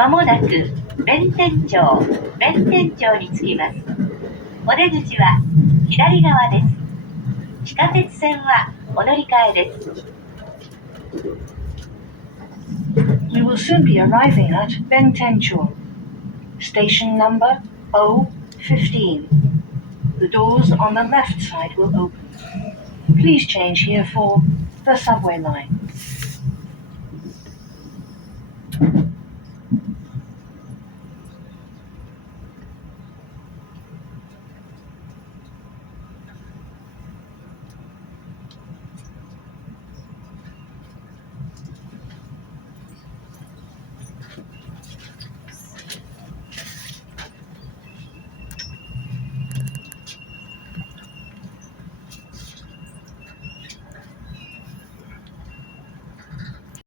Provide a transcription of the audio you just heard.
まもなく弁天町に着きます。お出口は左側です。地下鉄線はお乗り換えです。We will soon be arriving at Bentencho. Station number O15. The doors on the left side will open. Please change here for the subway line.